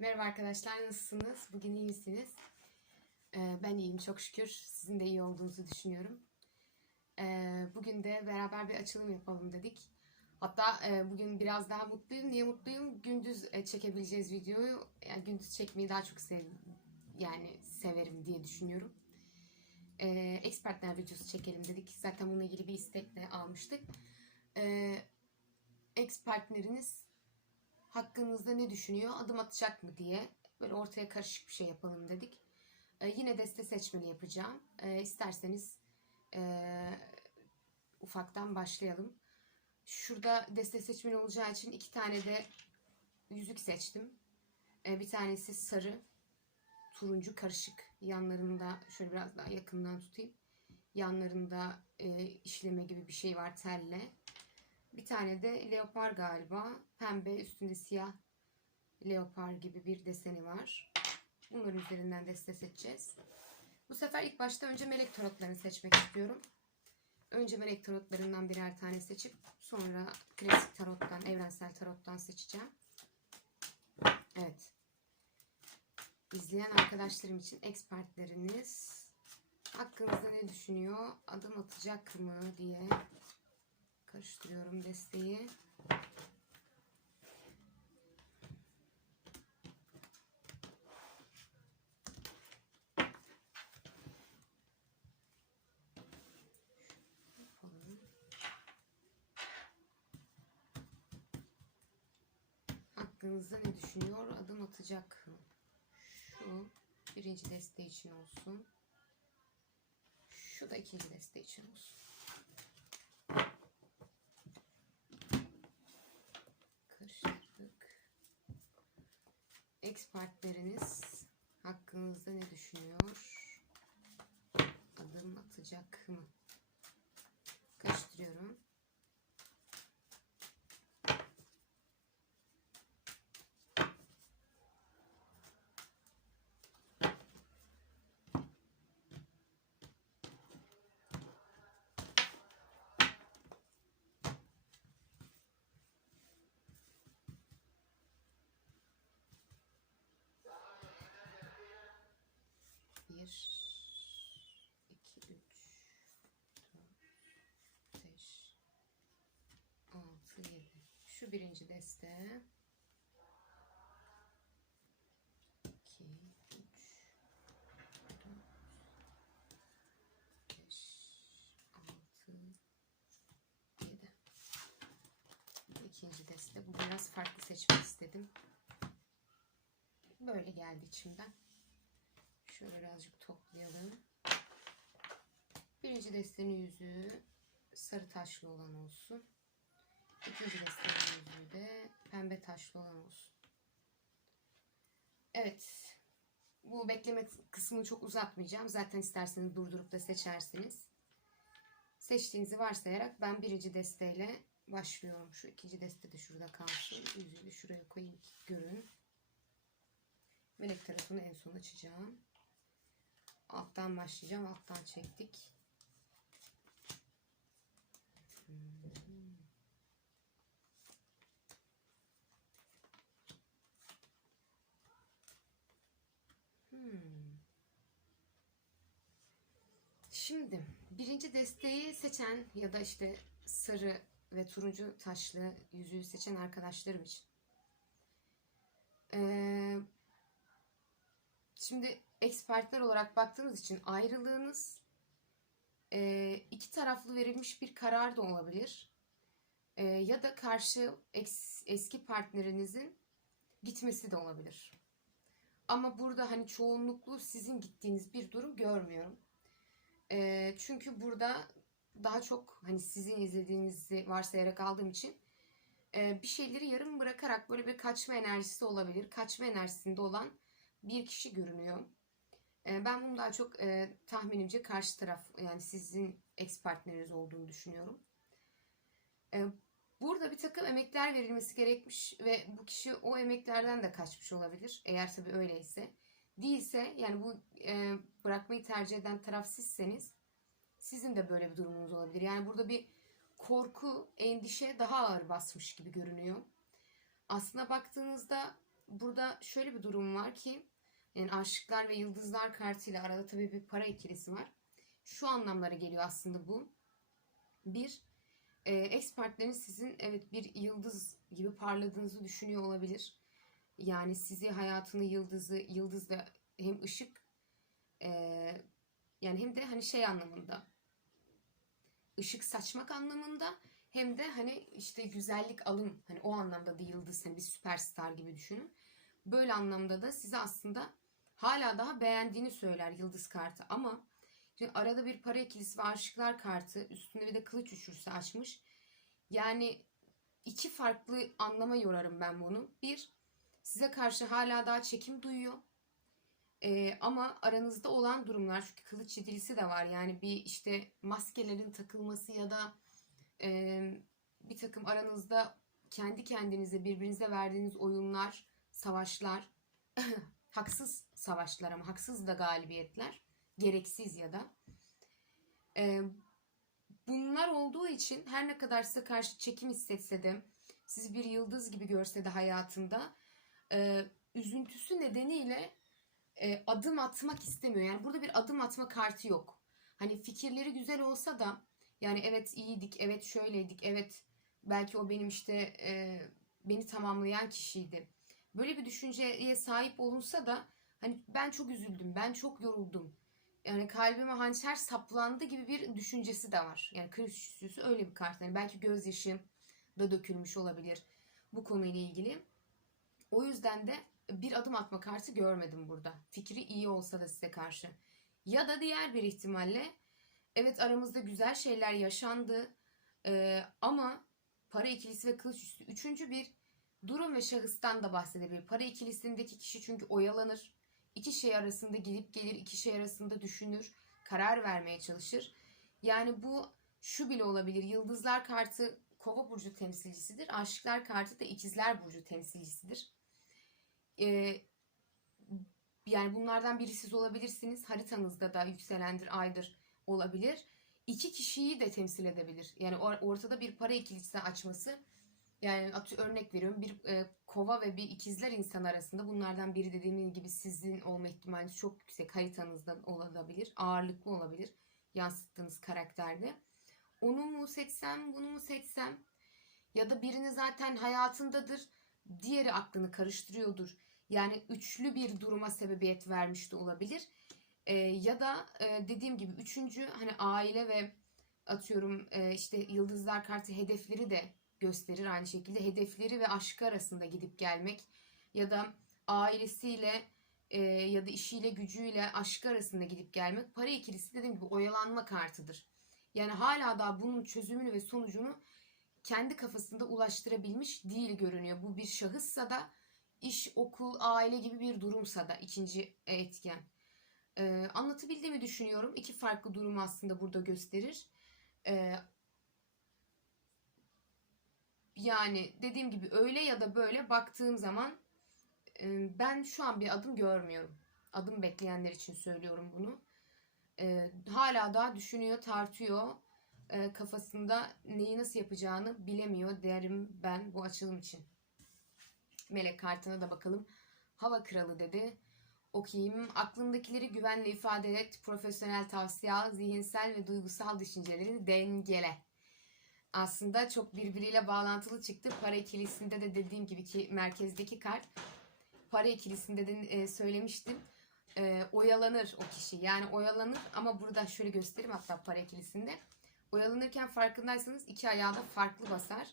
Merhaba arkadaşlar, nasılsınız? Bugün iyi misiniz? Ee, ben iyiyim çok şükür. Sizin de iyi olduğunuzu düşünüyorum. Ee, bugün de beraber bir açılım yapalım dedik. Hatta e, bugün biraz daha mutluyum. Niye mutluyum? Gündüz e, çekebileceğiz videoyu. Yani gündüz çekmeyi daha çok sev yani severim diye düşünüyorum. Ee, expertler videosu çekelim dedik. Zaten bununla ilgili bir istekle almıştık. Ee, ex partneriniz hakkınızda ne düşünüyor, adım atacak mı diye böyle ortaya karışık bir şey yapalım dedik. Ee, yine deste seçmeli yapacağım. Ee, isterseniz ee, ufaktan başlayalım. Şurada deste seçmeli olacağı için iki tane de yüzük seçtim. Ee, bir tanesi sarı, turuncu karışık. Yanlarında şöyle biraz daha yakından tutayım. Yanlarında ee, işleme gibi bir şey var telle. Bir tane de leopar galiba. Pembe üstünde siyah leopar gibi bir deseni var. Bunların üzerinden deste seçeceğiz. Bu sefer ilk başta önce melek tarotlarını seçmek istiyorum. Önce melek tarotlarından birer tane seçip sonra klasik tarottan, evrensel tarottan seçeceğim. Evet. İzleyen arkadaşlarım için expertleriniz hakkınızda ne düşünüyor? Adım atacak mı diye karıştırıyorum desteği. Hakkınızda ne düşünüyor? Adım atacak mı? Şu birinci deste için olsun. Şu da ikinci deste için olsun. karıştırdık. Ex partneriniz hakkınızda ne düşünüyor? Adım atacak mı? 1 2 3 4 5 6 7 şu birinci deste. 2 3 4 5 6 7 ikinci deste. Bu biraz farklı seçmek istedim. Böyle geldi içimden. Şöyle birazcık toplayalım. Birinci destenin yüzüğü sarı taşlı olan olsun. İkinci destenin yüzüğü de pembe taşlı olan olsun. Evet. Bu bekleme kısmını çok uzatmayacağım. Zaten isterseniz durdurup da seçersiniz. Seçtiğinizi varsayarak ben birinci desteyle başlıyorum. Şu ikinci deste de şurada kalsın. Yüzüğü de şuraya koyayım ki görün. Melek tarafını en son açacağım. Alttan başlayacağım. Alttan çektik. Hmm. Şimdi birinci desteği seçen ya da işte sarı ve turuncu taşlı yüzüğü seçen arkadaşlarım için. Ee, şimdi expertler olarak baktığımız için ayrılığınız e, iki taraflı verilmiş bir karar da olabilir. E, ya da karşı eski partnerinizin gitmesi de olabilir. Ama burada hani çoğunluklu sizin gittiğiniz bir durum görmüyorum. E, çünkü burada daha çok hani sizin izlediğinizi varsayarak aldığım için bir şeyleri yarım bırakarak böyle bir kaçma enerjisi olabilir. Kaçma enerjisinde olan bir kişi görünüyor. E, ben bunu daha çok e, tahminimce karşı taraf yani sizin ex partneriniz olduğunu düşünüyorum. E, burada bir takım emekler verilmesi gerekmiş ve bu kişi o emeklerden de kaçmış olabilir. Eğer tabii öyleyse. Değilse yani bu e, bırakmayı tercih eden taraf sizseniz sizin de böyle bir durumunuz olabilir. Yani burada bir korku, endişe daha ağır basmış gibi görünüyor. Aslına baktığınızda burada şöyle bir durum var ki yani aşıklar ve yıldızlar kartıyla arada tabii bir para ikilisi var. Şu anlamlara geliyor aslında bu. Bir, e, ex partneriniz sizin evet bir yıldız gibi parladığınızı düşünüyor olabilir. Yani sizi hayatını yıldızı, yıldızla hem ışık e, yani hem de hani şey anlamında ışık saçmak anlamında hem de hani işte güzellik alım hani o anlamda da yıldız hani bir süperstar gibi düşünün. Böyle anlamda da size aslında hala daha beğendiğini söyler yıldız kartı ama şimdi arada bir para ikilisi ve aşıklar kartı üstünde bir de kılıç üçlüsü açmış. Yani iki farklı anlama yorarım ben bunu. Bir size karşı hala daha çekim duyuyor. Ee, ama aranızda olan durumlar çünkü kılıç yedilisi de var. Yani bir işte maskelerin takılması ya da e, bir takım aranızda kendi kendinize birbirinize verdiğiniz oyunlar, savaşlar, haksız savaşlar ama haksız da galibiyetler, gereksiz ya da. E, bunlar olduğu için her ne kadar size karşı çekim hissetse de, sizi bir yıldız gibi görse de hayatında, e, üzüntüsü nedeniyle e, adım atmak istemiyor. Yani burada bir adım atma kartı yok. Hani fikirleri güzel olsa da yani evet iyiydik, evet şöyleydik, evet belki o benim işte e, beni tamamlayan kişiydi. Böyle bir düşünceye sahip olunsa da hani ben çok üzüldüm, ben çok yoruldum. Yani kalbime hançer saplandı gibi bir düşüncesi de var. Yani kırış üstüsü öyle bir kart. Yani belki gözyaşı da dökülmüş olabilir bu konuyla ilgili. O yüzden de bir adım atma kartı görmedim burada. Fikri iyi olsa da size karşı. Ya da diğer bir ihtimalle evet aramızda güzel şeyler yaşandı ee, ama para ikilisi ve kılıç üstü. Üçüncü bir durum ve şahıstan da bahsedebilir. Para ikilisindeki kişi çünkü oyalanır. İki şey arasında gidip gelir, iki şey arasında düşünür, karar vermeye çalışır. Yani bu şu bile olabilir. Yıldızlar kartı kova burcu temsilcisidir. Aşıklar kartı da ikizler burcu temsilcisidir. Ee, yani bunlardan biri siz olabilirsiniz. Haritanızda da yükselendir, aydır olabilir. İki kişiyi de temsil edebilir. Yani ortada bir para ikilisi açması. Yani örnek veriyorum bir e, kova ve bir ikizler insan arasında bunlardan biri dediğim gibi sizin olma ihtimali çok yüksek haritanızda olabilir. Ağırlıklı olabilir yansıttığınız karakterde. Onu mu seçsem bunu mu seçsem ya da birini zaten hayatındadır diğeri aklını karıştırıyordur. Yani üçlü bir duruma sebebiyet vermiş de olabilir. E, ya da e, dediğim gibi üçüncü hani aile ve atıyorum e, işte yıldızlar kartı hedefleri de gösterir aynı şekilde. Hedefleri ve aşkı arasında gidip gelmek ya da ailesiyle e, ya da işiyle gücüyle aşkı arasında gidip gelmek. Para ikilisi dediğim gibi oyalanma kartıdır. Yani hala daha bunun çözümünü ve sonucunu kendi kafasında ulaştırabilmiş değil görünüyor. Bu bir şahıssa da iş, okul, aile gibi bir durumsa da ikinci etken. Ee, anlatabildiğimi düşünüyorum. İki farklı durum aslında burada gösterir. Ee, yani dediğim gibi öyle ya da böyle baktığım zaman e, ben şu an bir adım görmüyorum. Adım bekleyenler için söylüyorum bunu. E, hala daha düşünüyor, tartıyor. E, kafasında neyi nasıl yapacağını bilemiyor derim ben bu açılım için. Melek kartına da bakalım. Hava kralı dedi. Okuyayım. Aklındakileri güvenle ifade et. Profesyonel tavsiye al. Zihinsel ve duygusal düşüncelerini dengele. Aslında çok birbiriyle bağlantılı çıktı. Para ikilisinde de dediğim gibi ki merkezdeki kart. Para ikilisinde de e, söylemiştim. E, oyalanır o kişi. Yani oyalanır ama burada şöyle göstereyim hatta para ikilisinde. Oyalanırken farkındaysanız iki ayağı da farklı basar.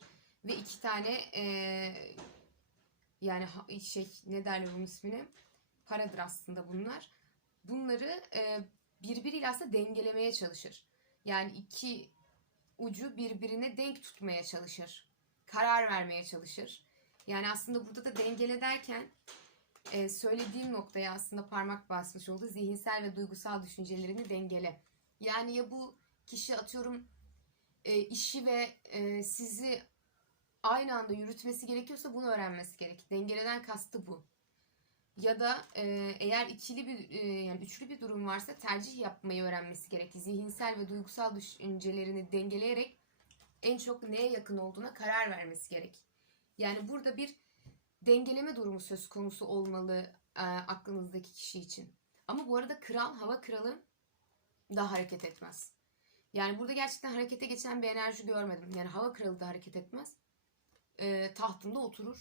Ve iki tane e, yani şey ne derler bunun ismini? Paradır aslında bunlar. Bunları e, birbiriyle aslında dengelemeye çalışır. Yani iki ucu birbirine denk tutmaya çalışır. Karar vermeye çalışır. Yani aslında burada da dengele derken e, söylediğim noktaya aslında parmak basmış oldu. Zihinsel ve duygusal düşüncelerini dengele. Yani ya bu kişi atıyorum e, işi ve e, sizi aynı anda yürütmesi gerekiyorsa bunu öğrenmesi gerek. Dengeleden kastı bu. Ya da e, eğer ikili bir e, yani üçlü bir durum varsa tercih yapmayı öğrenmesi gerek. Zihinsel ve duygusal düşüncelerini dengeleyerek en çok neye yakın olduğuna karar vermesi gerek. Yani burada bir dengeleme durumu söz konusu olmalı e, aklınızdaki kişi için. Ama bu arada kral, hava kralı da hareket etmez. Yani burada gerçekten harekete geçen bir enerji görmedim. Yani hava kralı da hareket etmez. E, tahtında oturur.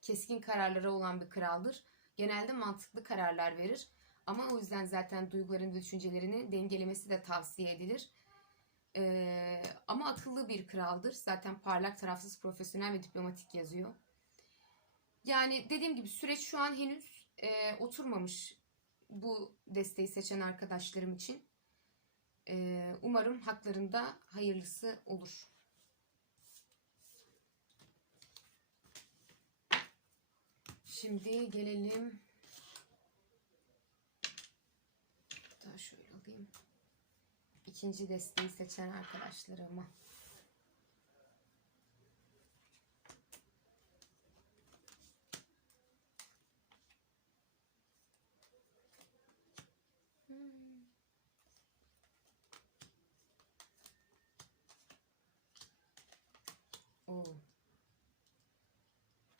Keskin kararları olan bir kraldır. Genelde mantıklı kararlar verir. Ama o yüzden zaten duygularını ve düşüncelerini dengelemesi de tavsiye edilir. E, ama akıllı bir kraldır. Zaten parlak, tarafsız, profesyonel ve diplomatik yazıyor. Yani dediğim gibi süreç şu an henüz e, oturmamış bu desteği seçen arkadaşlarım için. E, umarım haklarında hayırlısı olur. Şimdi gelelim. Daha şöyle alayım. İkinci desteği seçen arkadaşlarıma. Oo.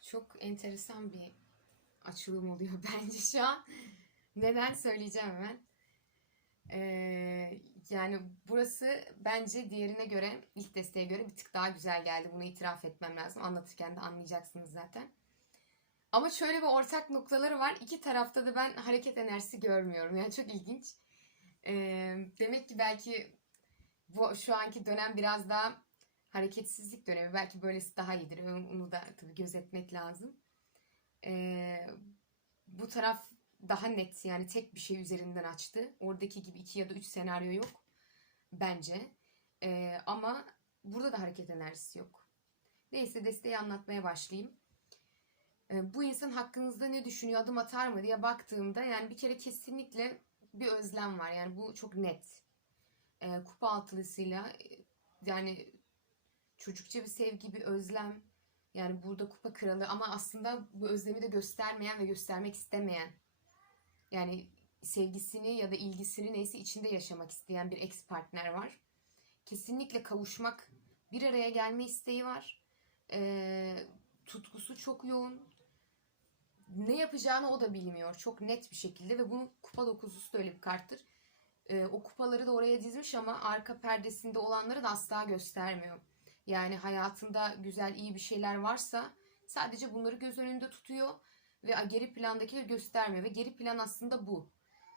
Çok enteresan bir açılım oluyor bence şu an. Neden söyleyeceğim hemen. Ee, yani burası bence diğerine göre, ilk desteğe göre bir tık daha güzel geldi. Bunu itiraf etmem lazım. Anlatırken de anlayacaksınız zaten. Ama şöyle bir ortak noktaları var. İki tarafta da ben hareket enerjisi görmüyorum. Yani çok ilginç. Ee, demek ki belki bu şu anki dönem biraz daha hareketsizlik dönemi. Belki böylesi daha iyidir. Onu da tabii gözetmek lazım. Ee, bu taraf daha net yani tek bir şey üzerinden açtı. Oradaki gibi iki ya da üç senaryo yok bence. Ee, ama burada da hareket enerjisi yok. Neyse desteği anlatmaya başlayayım. Ee, bu insan hakkınızda ne düşünüyor, adım atar mı diye baktığımda yani bir kere kesinlikle bir özlem var. Yani bu çok net. Ee, kupa altılısıyla yani çocukça bir sevgi, bir özlem. Yani burada kupa kralı ama aslında bu özlemi de göstermeyen ve göstermek istemeyen. Yani sevgisini ya da ilgisini neyse içinde yaşamak isteyen bir ex partner var. Kesinlikle kavuşmak, bir araya gelme isteği var. Ee, tutkusu çok yoğun. Ne yapacağını o da bilmiyor. Çok net bir şekilde ve bunun kupa dokuzusu da öyle bir karttır. Ee, o kupaları da oraya dizmiş ama arka perdesinde olanları da asla göstermiyor. Yani hayatında güzel iyi bir şeyler varsa sadece bunları göz önünde tutuyor ve geri plandakileri göstermiyor ve geri plan aslında bu.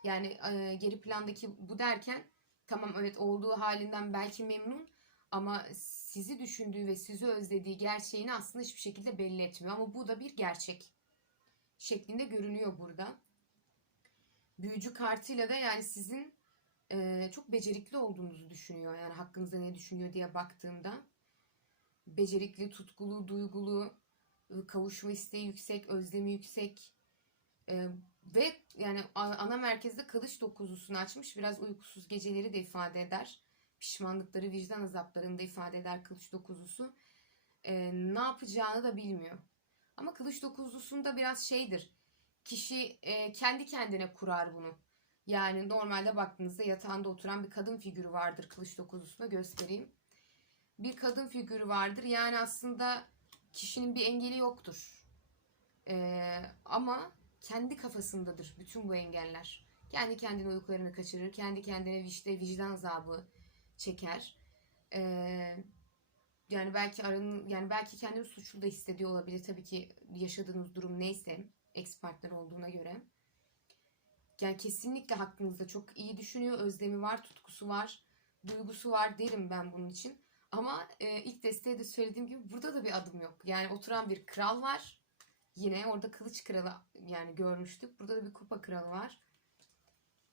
Yani e, geri plandaki bu derken tamam evet olduğu halinden belki memnun ama sizi düşündüğü ve sizi özlediği gerçeğini aslında hiçbir şekilde belli etmiyor. Ama bu da bir gerçek şeklinde görünüyor burada. Büyücü kartıyla da yani sizin e, çok becerikli olduğunuzu düşünüyor. Yani hakkınızda ne düşünüyor diye baktığımda becerikli, tutkulu, duygulu, ıı, kavuşma isteği yüksek, özlemi yüksek ee, ve yani ana merkezde kılıç dokuzusunu açmış. Biraz uykusuz geceleri de ifade eder. Pişmanlıkları, vicdan azaplarını da ifade eder kılıç dokuzusu. Ee, ne yapacağını da bilmiyor. Ama kılıç dokuzusunda biraz şeydir. Kişi e, kendi kendine kurar bunu. Yani normalde baktığınızda yatağında oturan bir kadın figürü vardır kılıç dokuzusunda göstereyim bir kadın figürü vardır. Yani aslında kişinin bir engeli yoktur. Ee, ama kendi kafasındadır bütün bu engeller. Kendi kendine uykularını kaçırır. Kendi kendine işte vicdan azabı çeker. Ee, yani belki aranın yani belki kendini suçlu da hissediyor olabilir. Tabii ki yaşadığınız durum neyse ex partner olduğuna göre. Yani kesinlikle hakkınızda çok iyi düşünüyor. Özlemi var, tutkusu var, duygusu var derim ben bunun için. Ama e, ilk desteğe de söylediğim gibi burada da bir adım yok. Yani oturan bir kral var. Yine orada kılıç kralı yani görmüştük. Burada da bir kupa kralı var.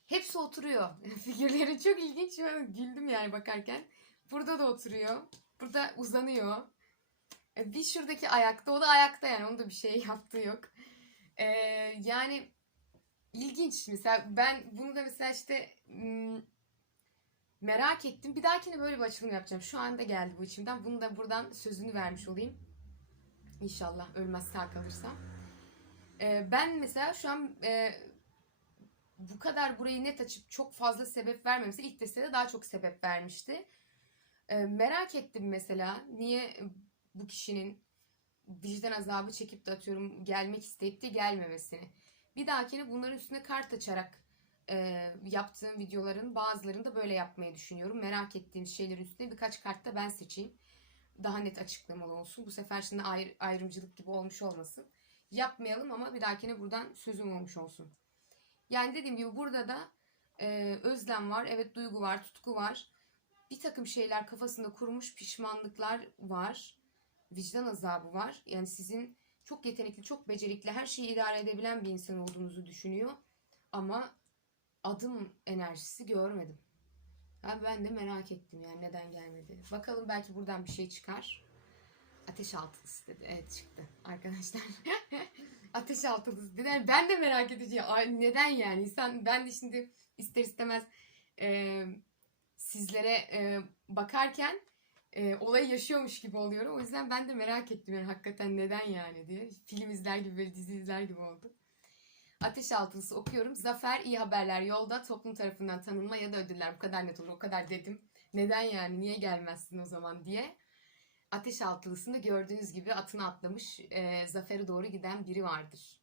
Hepsi oturuyor. Figürleri çok ilginç. Güldüm yani bakarken. Burada da oturuyor. Burada uzanıyor. E, bir şuradaki ayakta. O da ayakta yani. Onun da bir şey yaptığı yok. Ee, yani ilginç. Mesela ben bunu da mesela işte Merak ettim. Bir dahakine böyle bir açılım yapacağım. Şu anda geldi bu içimden. Bunu da buradan sözünü vermiş olayım. İnşallah ölmez sağ kalırsam. Ee, ben mesela şu an e, bu kadar burayı net açıp çok fazla sebep vermemesi ilk destede daha çok sebep vermişti. Ee, merak ettim mesela niye bu kişinin vicdan azabı çekip de atıyorum gelmek isteyip de gelmemesini. Bir dahakine bunların üstüne kart açarak e, yaptığım videoların bazılarını da böyle yapmayı düşünüyorum. Merak ettiğim şeyler üstüne birkaç kart da ben seçeyim. Daha net açıklamalı olsun. Bu sefer şimdi ayrı, ayrımcılık gibi olmuş olmasın. Yapmayalım ama bir dahakine buradan sözüm olmuş olsun. Yani dediğim gibi burada da e, özlem var, evet duygu var, tutku var. Bir takım şeyler kafasında kurmuş pişmanlıklar var. Vicdan azabı var. Yani sizin çok yetenekli, çok becerikli, her şeyi idare edebilen bir insan olduğunuzu düşünüyor. Ama adım enerjisi görmedim. Ha, ben de merak ettim yani neden gelmedi. Bakalım belki buradan bir şey çıkar. Ateş altılısı dedi. Evet çıktı arkadaşlar. Ateş altılısı dedi. Yani ben de merak edeceğim. Ay, neden yani? İnsan, ben de şimdi ister istemez e, sizlere e, bakarken e, olayı yaşıyormuş gibi oluyorum. O yüzden ben de merak ettim yani hakikaten neden yani diye. Film izler gibi dizi izler gibi oldu. Ateş altılısı okuyorum. Zafer, iyi haberler yolda. Toplum tarafından tanınma ya da ödüller. Bu kadar net olur. O kadar dedim. Neden yani? Niye gelmezsin o zaman diye. Ateş altılısında gördüğünüz gibi atını atlamış e, zafere doğru giden biri vardır.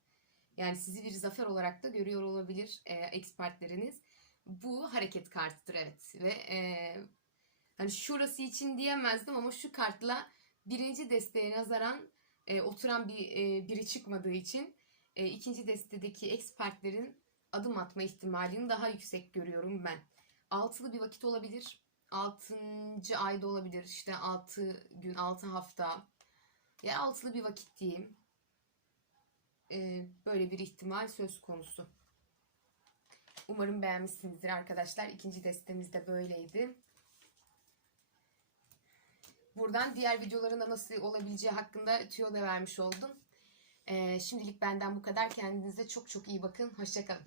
Yani sizi bir zafer olarak da görüyor olabilir e, expertleriniz. Bu hareket kartıdır evet. Ve e, hani şurası için diyemezdim ama şu kartla birinci desteğe nazaran e, oturan bir e, biri çıkmadığı için e, ikinci destedeki expertlerin adım atma ihtimalini daha yüksek görüyorum ben. Altılı bir vakit olabilir. Altıncı ayda olabilir. İşte altı gün, altı hafta. Ya altılı bir vakit diyeyim. E, böyle bir ihtimal söz konusu. Umarım beğenmişsinizdir arkadaşlar. İkinci destemiz de böyleydi. Buradan diğer videolarında nasıl olabileceği hakkında tüyo da vermiş oldum. Ee, şimdilik benden bu kadar. Kendinize çok çok iyi bakın. Hoşçakalın.